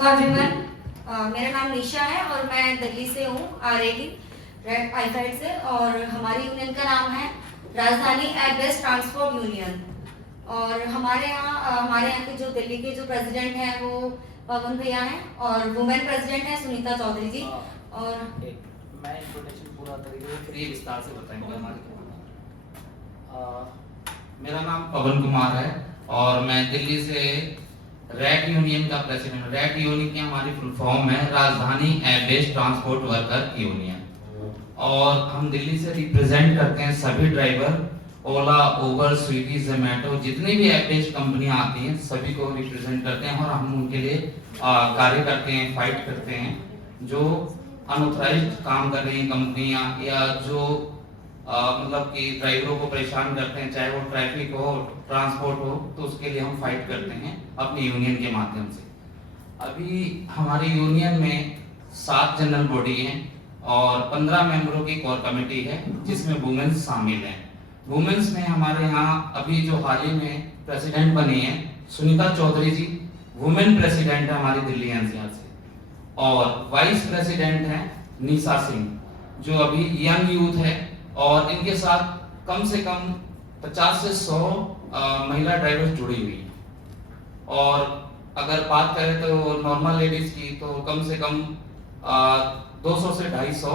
Everyone, मेरा नाम निशा है और मैं दिल्ली से हूँ, RAD रेड आईफेड से। और हमारी यूनियन का नाम है राजधानी एडवेस्ट ट्रांसपोर्ट यूनियन। और हमारे यहाँ के जो दिल्ली के जो प्रेसिडेंट हैं वो पवन भैया हैं और वुमेन प्रेसिडेंट हैं सुनीता चौधरी जी। और मैं इंट्रोडक्शन पूरा तरीके से फ्री विस्तार से बताएंगे हमारे। मेरा नाम पवन कुमार है और मैं दिल्ली से रैट यूनियन का प्रेसिडेंट। रैट यूनियन की हमारी फुल फॉर्म है राजधानी एडवेस्ट ट्रांसपोर्ट वर्कर यूनियन। और हम दिल्ली से रिप्रेजेंट करते हैं सभी ड्राइवर, ओला, उबर, स्विगी, जोमेटो, जितनी भी एडवेस्ट कंपनियां आती हैं सभी को रिप्रेजेंट करते हैं और हम उनके लिए कार्य करते हैं, फाइट करते हैं। जो अनऑथराइज्ड काम कर रही हैं कंपनियां या जो मतलब कि ड्राइवरों को परेशान करते हैं, चाहे वो ट्रैफिक हो, ट्रांसपोर्ट हो, तो उसके लिए हम फाइट करते हैं अपनी यूनियन के माध्यम से। अभी हमारी यूनियन में 7 जनरल बॉडी हैं और 15 मेंबरों की कोर कमेटी है जिसमें वुमेन्स शामिल हैं। वुमेन्स में हमारे यहाँ अभी जो हाल ही में प्रेसिडेंट बनी है सुनीता चौधरी जी, वुमेन प्रेसिडेंट है हमारी दिल्ली एनसीआर से। और वाइस प्रेसिडेंट है निशा सिंह जो अभी यंग यूथ है और इनके साथ कम से कम 50 से 100 महिला ड्राइवर्स जुड़ी हुई हैं। और अगर बात करें तो नॉर्मल लेडीज की तो कम से कम 200 से 250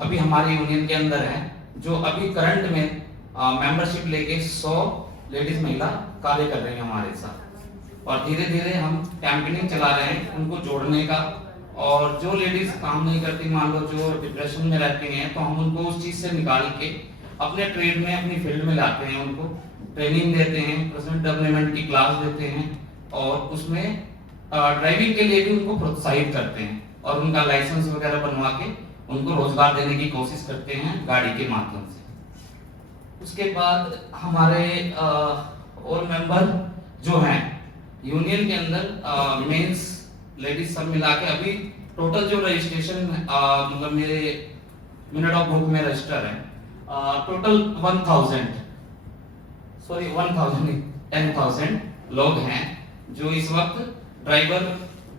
अभी हमारी यूनियन के अंदर हैं जो अभी करंट में मेंबरशिप लेके 100 लेडीज महिला कार्य कर रही हैं हमारे साथ। और धीरे धीरे हम कैंपेनिंग चला रहे हैं उनको जोड़ने का। और जो लेडीज काम नहीं करती, मान लो जो डिप्रेशन में रहती हैं, तो हम उनको उस चीज से निकाल के अपने ट्रेड में, अपनी फील्ड में लाते हैं, उनको ट्रेनिंग देते हैं, पर्सनल डेवलपमेंट की क्लास देते हैं और उसमें ड्राइविंग के लिए भी उनको प्रोत्साहित करते हैं और उनका लाइसेंस वगैरह बनवा के उनको रोजगार देने की कोशिश करते हैं गाड़ी के माध्यम से। उसके बाद हमारे और मेंबर जो हैं यूनियन के अंदर मेंस लेडीज सब मिला के अभी टोटल जो रजिस्ट्रेशन मतलब मेरे मिनट ऑफ बुक में रजिस्टर है टोटल 10,000 लोग हैं जो इस वक्त ड्राइवर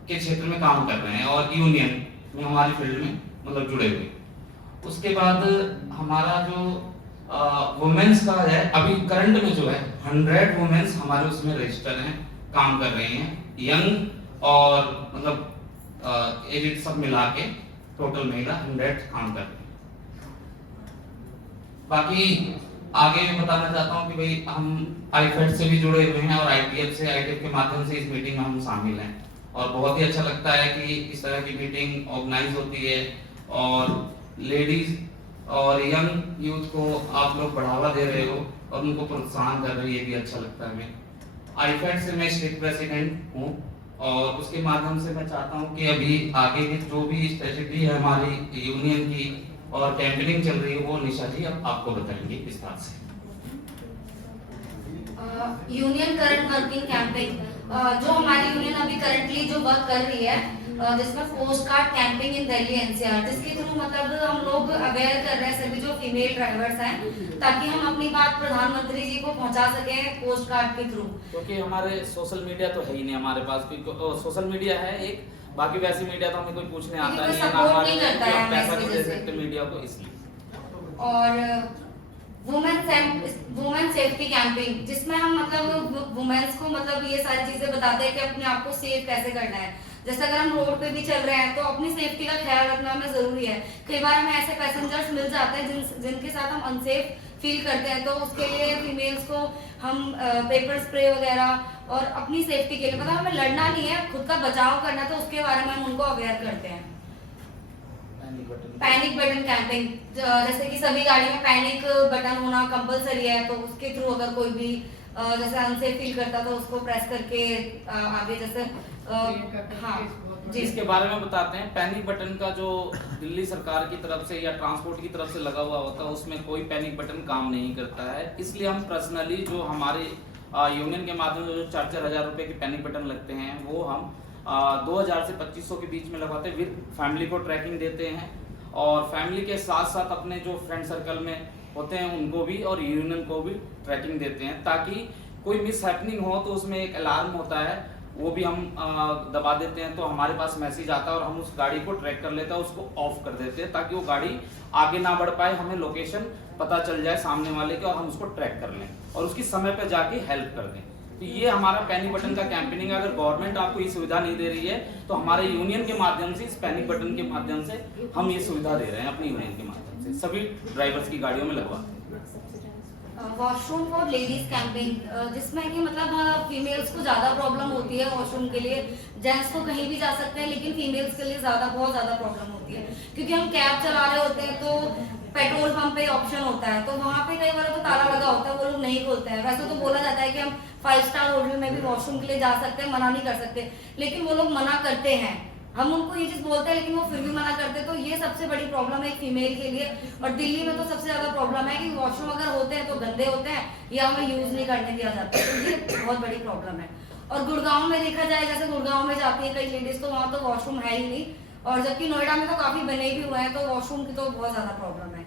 के क्षेत्र में काम कर रहे हैं और यूनियन में हमारी फील्ड में मतलब जुड़े हुए। उसके बाद हमारा जो वुमेन्स का है अभी करंट में जो है 100 वुमेन्स हमारे उसमें रजिस्टर हैं, काम कर रही हैं, यंग और मतलब एज सब मिला के टोटल महिला 100 काम कर रही है। बाकी आगे बताना चाहता हूँ कि भाई हम आईफेड से भी जुड़े हुए हैं और आईटीएफ के माध्यम से इस मीटिंग में हम शामिल हैं और बहुत ही अच्छा लगता है कि इस तरह की मीटिंग ऑर्गेनाइज होती है और लेडीज और यंग यूथ को आप लोग बढ़ावा दे रहे हो और उनको प्रोत्साहन कर रहे हो, ये भी अच्छा लगता है। मैं आईफेड से मैं स्टेट प्रेसिडेंट हूँ और उसके माध्यम से मैं चाहता हूं कि अभी आगे की जो भी स्ट्रेटेजी है हमारी यूनियन की और कैंपेनिंग चल रही है वो निशा जी अब आपको बताएंगे विस्तार से। यूनियन करंट वर्किंग कैंपेन जो हमारी यूनियन अभी करंटली जो वर्क कर रही है जिसमें पोस्ट कार्ड कैंपिंग इन दिल्ली एनसीआर, जिसके थ्रू मतलब हम लोग अवेयर कर रहे हैं सभी जो फीमेल ड्राइवर्स हैं ताकि हम अपनी बात प्रधानमंत्री जी को पहुंचा सके पोस्ट कार्ड के थ्रू। क्योंकि हमारे सोशल मीडिया तो है ही नहीं हमारे पास, क्योंकि सोशल मीडिया है एक, बाकी वैसी मीडिया तो हमें कोई पूछने आता नहीं है, सपोर्ट नहीं करता है पैसा नहीं दे सकते मीडिया को, इसलिए। और वुमेन सेफ्टी कैंपिंग जिसमें हम मतलब वुमेन्स को मतलब ये सारी चीजें बताते हैं कि अपने आप को सेफ कैसे करना है। जैसे अगर हम रोड पे भी चल रहे हैं तो अपनी सेफ्टी का ख्याल रखना हमें जरूरी है। कई बार हमें ऐसे पैसेंजर्स मिल जाते हैं जिनके साथ हम अनसेफ फील करते हैं, तो उसके लिए फीमेल्स को हम पेपर स्प्रे वगैरह और अपनी सेफ्टी के लिए मतलब हमें लड़ना नहीं है, खुद का बचाव करना है, तो उसके बारे में हम उनको अवेयर करते हैं। पैनिक बटन कैंपिंग जैसे कि सभी गाड़ी में पैनिक बटन होना कंपलसरी है, तो उसके थ्रू अगर कोई भी जैसे अनसेफ फील करता तो उसको प्रेस करके आगे जैसे हाँ जी इसके बारे में बताते हैं। पैनिक बटन का जो दिल्ली सरकार की तरफ से या ट्रांसपोर्ट की तरफ से लगा हुआ होता है उसमें कोई पैनिक बटन काम नहीं करता है, इसलिए हम पर्सनली जो हमारे यूनियन के माध्यम से जो 4-4 हज़ार रुपए के पैनिक बटन लगते हैं वो हम 2000 से 2500 के बीच में लगवाते हैं। विद फैमिली को ट्रैकिंग देते हैं और फैमिली के साथ साथ अपने जो फ्रेंड सर्कल में होते हैं उनको भी और यूनियन को भी ट्रैकिंग देते हैं ताकि कोई मिस हैपनिंग हो तो उसमें एक अलार्म होता है वो भी हम दबा देते हैं तो हमारे पास मैसेज आता है और हम उस गाड़ी को ट्रैक कर लेते हैं, उसको ऑफ कर देते हैं ताकि वो गाड़ी आगे ना बढ़ पाए, हमें लोकेशन पता चल जाए सामने वाले की और हम उसको ट्रैक कर लें और उसकी समय पे जाके हेल्प कर दें। तो ये हमारा पैनिक बटन का कैंपेनिंग है। अगर गवर्नमेंट आपको ये सुविधा नहीं दे रही है तो हमारे यूनियन के माध्यम से, इस पैनिक बटन के माध्यम से हम ये सुविधा दे रहे हैं अपनी यूनियन के माध्यम से, सभी ड्राइवर्स की गाड़ियों में लगवाते हैं। वॉशरूम फॉर लेडीज कैंपिंग, जिसमें कि मतलब फीमेल्स को ज़्यादा प्रॉब्लम होती है वॉशरूम के लिए। जेंट्स तो कहीं भी जा सकते हैं लेकिन फीमेल्स के लिए बहुत ज़्यादा प्रॉब्लम होती है, क्योंकि हम कैब चला रहे होते हैं तो पेट्रोल पंप पे ऑप्शन होता है, तो वहाँ पे कई बार तो ताला लगा होता है, वो लोग नहीं खोलते हैं। वैसे तो बोला जाता है कि हम 5 स्टार होटल में भी वॉशरूम के लिए जा सकते हैं, मना नहीं कर सकते, लेकिन वो लोग मना करते हैं। हम उनको ये चीज बोलते हैं लेकिन वो फिर भी मना करते हैं। तो ये सबसे बड़ी प्रॉब्लम है एक फीमेल के लिए। और दिल्ली में तो सबसे ज्यादा प्रॉब्लम है कि वॉशरूम अगर होते हैं तो गंदे होते हैं या हमें यूज नहीं करने दिया जाता है, तो ये बहुत बड़ी प्रॉब्लम है। और गुड़गांव में देखा जाए, जैसे गुड़गांव में जाती है कई लेडीज, तो वहाँ तो वॉशरूम है ही नहीं, और जबकि नोएडा में तो काफी बने भी हुए हैं, तो वॉशरूम की तो बहुत ज्यादा प्रॉब्लम है।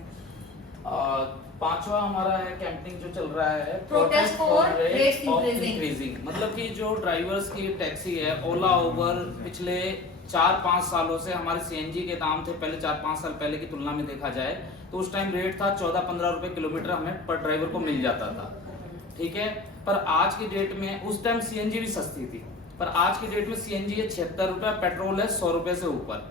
पांचवा हमारा है कैंपिंग जो चल रहा है, प्रोटेस्ट फॉर रेट्स इंक्रीजिंग। मतलब कि जो ड्राइवर्स की टैक्सी है, ओला उबर, पिछले 4-5 सालों से हमारे सीएनजी के दाम थे पहले 4-5 साल पहले की तुलना में देखा जाए तो उस टाइम रेट था 14-15 रुपए किलोमीटर हमें पर ड्राइवर को मिल जाता था, ठीक है। पर आज की डेट में, उस टाइम सीएनजी भी सस्ती थी, पर आज की डेट में सीएनजी है 76 रुपए, पेट्रोल है 100 रुपए से ऊपर,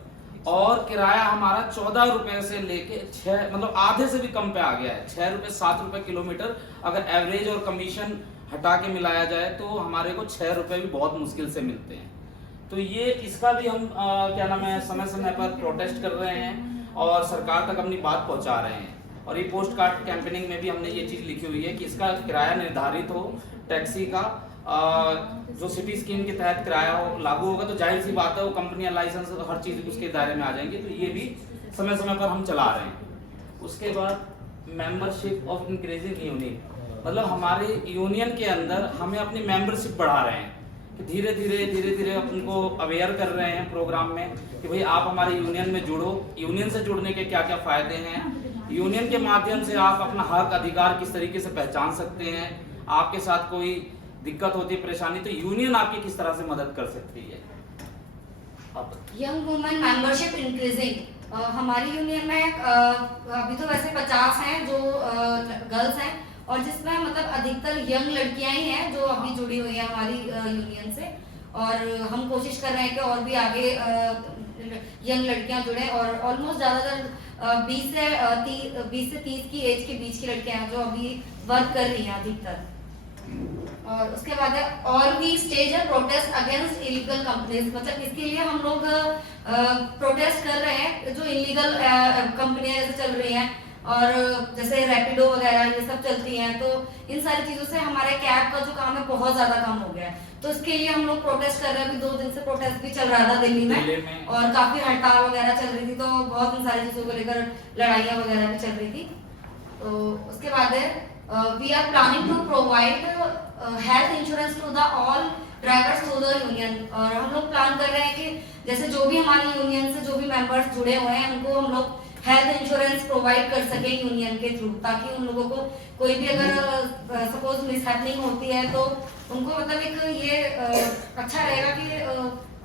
और किराया हमारा 14 रुपए से लेके 6, मतलब आधे से भी कम पे आ गया है, 6 रुपए 7 रुपए किलोमीटर। अगर एवरेज और कमीशन हटा के मिलाया जाए तो हमारे को 6 रुपए भी बहुत मुश्किल से मिलते हैं। तो ये इसका भी हम क्या नाम है, समय समय पर प्रोटेस्ट कर रहे हैं और सरकार तक अपनी बात पहुंचा रहे हैं। और ये पोस्ट कार्ड कैंपेनिंग में भी हमने ये चीज लिखी हुई है कि इसका किराया निर्धारित हो, टैक्सी का जो सिटी स्कीम के तहत किराया हो लागू होगा, तो जाहिर सी बात है वो कंपनियां, लाइसेंस, हर चीज उसके दायरे में आ जाएंगी। तो ये भी समय समय पर हम चला रहे हैं। उसके बाद मेंबरशिप ऑफ इंक्रीजिंग यूनियन, मतलब हमारे यूनियन के अंदर हमें अपनी मेंबरशिप बढ़ा रहे हैं कि धीरे धीरे अपन को अवेयर कर रहे हैं प्रोग्राम में कि भाई आप हमारे यूनियन में जुड़ो। यूनियन से जुड़ने के क्या क्या फायदे हैं, यूनियन के माध्यम से आप अपना हक अधिकार किस तरीके से पहचान सकते हैं, आपके साथ कोई दिक्कत होती है, परेशानी, तो यूनियन आपकी किस तरह से मदद कर सकती है। यंग वुमेन मेंबरशिप इंक्रीजिंग, हमारी यूनियन में अभी तो वैसे 50 हैं जो गर्ल्स हैं, और जिसमें मतलब अधिकतर यंग लड़कियां ही हैं जो अभी जुड़ी हुई है हमारी यूनियन से। और हम कोशिश कर रहे हैं कि और भी आगे यंग लड़कियां जुड़े, और ऑलमोस्ट ज़्यादातर 20 से 30 की एज के बीच की लड़कियां हैं जो अभी वर्क कर रही हैं अधिकतर। और उसके बाद है और भी स्टेज है प्रोटेस्ट अगेंस्ट इलीगल कंपनीज, मतलब इसके लिए हम लोग प्रोटेस्ट कर रहे हैं जो इलीगल कंपनियां जैसे चल रही हैं, और जैसे रैपिडो वगैरह ये सब चलती हैं, तो इन सारी चीजों से हमारे कैब का जो काम है बहुत ज्यादा कम हो गया है। तो इसके लिए हम लोग प्रोटेस्ट कर रहे हैं। अभी 2 दिन से प्रोटेस्ट भी चल रहा था दिल्ली में, और काफी हड़ताल वगैरह चल रही थी, तो बहुत इन सारी चीजों को लेकर लड़ाइयाँ वगैरह भी चल रही थी। तो उसके बाद है we are planning to provide health insurance to the all drivers through the union. और हम लोग प्लान कर रहे हैं कि जैसे जो भी हमारी यूनियन से जो भी मेंबर्स जुड़े हुए हैं उनको हम लोग हेल्थ इंश्योरेंस प्रोवाइड कर सके यूनियन के थ्रू, ताकि उन लोगों को कोई भी अगर सपोज मिसहैपनिंग होती है तो उनको मतलब एक ये अच्छा रहेगा कि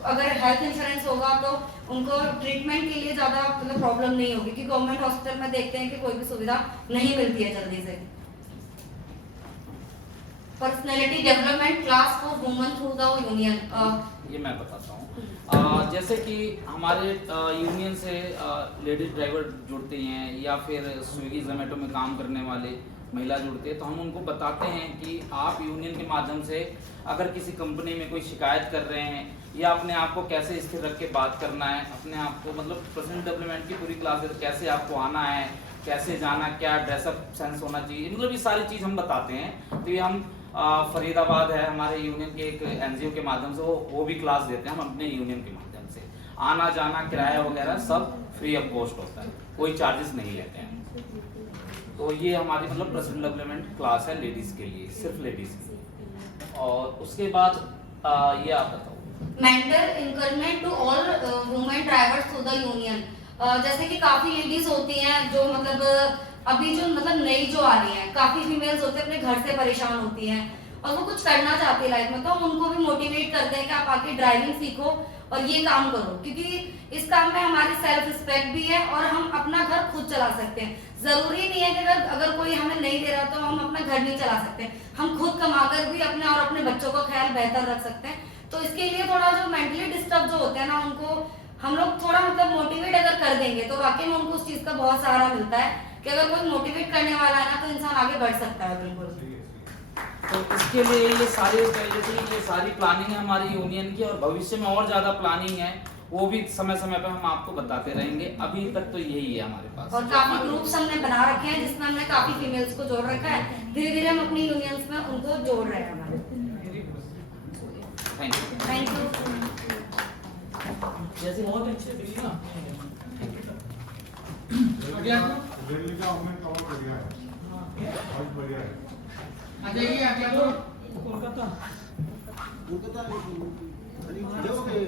अगर हेल्थ इंश्योरेंस होगा तो उनको ट्रीटमेंट के लिए ज्यादा मतलब प्रॉब्लम नहीं होगी, क्योंकि गवर्नमेंट हॉस्पिटल में देखते हैं कि कोई भी सुविधा नहीं मिलती है जल्दी से। Personality development class for women through the union, ये मैं बताता हूँ। जैसे कि हमारे यूनियन से लेडीज ड्राइवर जुड़ते हैं या फिर स्विगी जोमेटो में काम करने वाले महिला जुड़ते हैं, तो हम उनको बताते हैं कि आप यूनियन के माध्यम से अगर किसी कंपनी में कोई शिकायत कर रहे हैं या अपने आप को कैसे स्थिर रख के बात करना है, अपने आप को मतलब पर्सनल डेवलपमेंट की पूरी क्लास है, कैसे आपको आना है, कैसे जाना, क्या ड्रेसअप सेंस होना चाहिए, मतलब ये सारी चीज़ हम बताते हैं। तो ये हम फरीदाबाद है हमारे यूनियन के एक एनजीओ के माध्यम से वो भी क्लास देते हैं हम अपने यूनियन के माध्यम से। आना जाना किराया वगैरह सब फ्री ऑफ कॉस्ट होता है, कोई चार्जेस नहीं लेते हैं। तो ये हमारी मतलब पर्सनल डेवलपमेंट क्लास है लेडीज के लिए, सिर्फ लेडीज के लिए। और उसके बाद ये आप बताओ। Mentor encouragement to all women drivers through the union, जैसे कि काफी लेडीज होती हैं जो मतलब अभी जो मतलब नई जो आ रही हैं, काफी फीमेल्स होते हैं अपने घर से परेशान होती हैं, और वो कुछ करना चाहती है लाइफ में, तो हम उनको भी मोटिवेट करते हैं कि आप आके ड्राइविंग सीखो और ये काम करो, क्योंकि इस काम में हमारी सेल्फ रिस्पेक्ट भी है और हम अपना घर खुद चला सकते हैं। जरूरी नहीं है कि अगर कोई हमें नहीं दे रहा तो हम अपना घर नहीं चला सकते, हम खुद कमाकर भी अपने और अपने बच्चों का ख्याल बेहतर रख सकते हैं। तो इसके लिए थोड़ा जो मेंटली डिस्टर्ब जो होते हैं ना, उनको हम लोग थोड़ा मतलब मोटिवेट अगर कर देंगे तो वाकई में उनको उस चीज का बहुत सहारा मिलता है कि अगर कोई मोटिवेट करने वाला है ना तो इंसान आगे बढ़ सकता है। बिल्कुल। तो इसके लिए ये सारी प्लानिंग है हमारी यूनियन की, और भविष्य में और ज्यादा प्लानिंग है, वो भी समय समय पे हम आपको बताते रहेंगे। अभी तक तो यही है हमारे पास। और काफी ग्रुप्स हमने बना रखे हैं जिसमें हमने काफी फीमेल्स को जोड़ रखा है। धीरे धीरे हम अपनी यूनियंस में उनको जोड़ रहे हैं हमारे। Thank you. जैसे बहुत अच्छे दिल्ली ना दिल्ली का हमने कवर बढ़िया है, बहुत बढ़िया है। आ जाइए आगे आप कोलकाता कोलकाता जाओगे?